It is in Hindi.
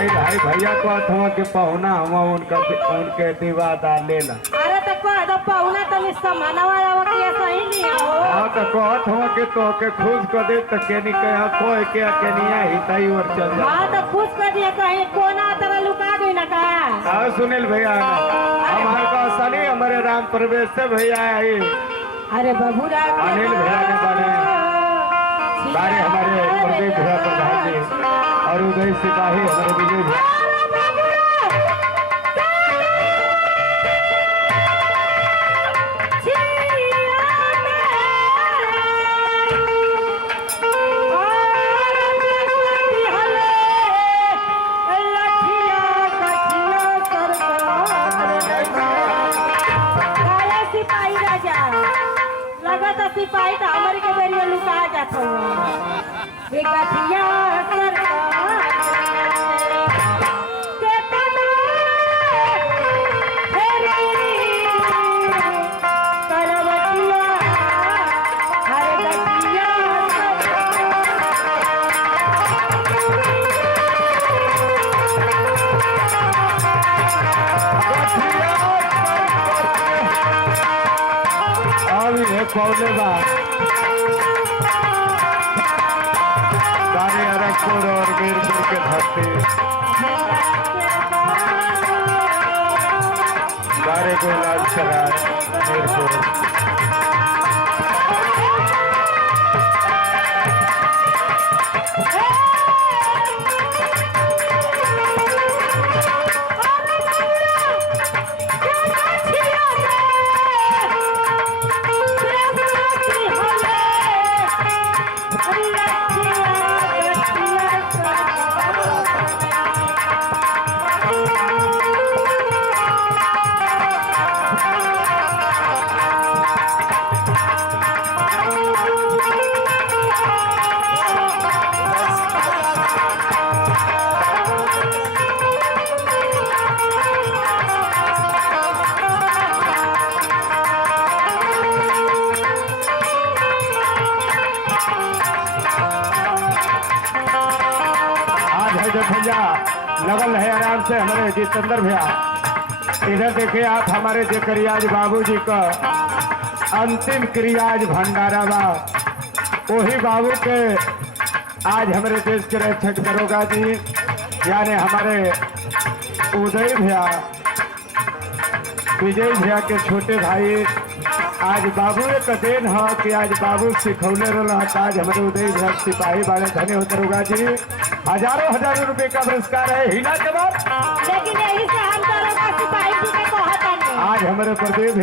भाई भाई भैया को अथवा के पहुना हुआ उनके दीवादार लेला। अरे तो कह दो पहुना तो मिस्टर मनवा के सही नहीं हो। हाँ तो कहत हुआ के तो के खुश कर दे तो केनी कह कोई के केनिया ही तई और चल जा। हाँ तो खुश कर दिया कहीं कोना तरह लुका गई ना का। हाँ सुनील भैया हमारे का सनी हमारे राम प्रवेश से भैया आई। अरे बबूरा अनिल भैया ने बारे हमारे प्रदीप भैया प्रधान जी और उदय सिपाही हमारे विजय भैया। सिपाही तो हमारे के बेरिया लुका जाता हुआ एक गठिया पौने सारे अरगपुर और मीरपुर के धरती सारे गोलाल सराय मीरपुर भैया लगल है आराम से हमारे जितेंद्र भैया। इधर देखिए आप हमारे जकरियाज बाबूजी का अंतिम क्रियाज भंडारा बा वही बाबू के आज हमारे देश के रक्षक दरोगा जी यानी हमारे उदय भैया विजय भैया के छोटे भाई आज बाबू का देन है कि आज बाबू सिखौले रहा। आज हमारे उदय भैया सिपाही वाले धन्य हो दरोगा जी हजारों रुपए का पुरस्कार है हिला जवाब। लेकिन यही से हम दरोगा सिपाही जी के कहत नहीं। आज हमारे प्रदीप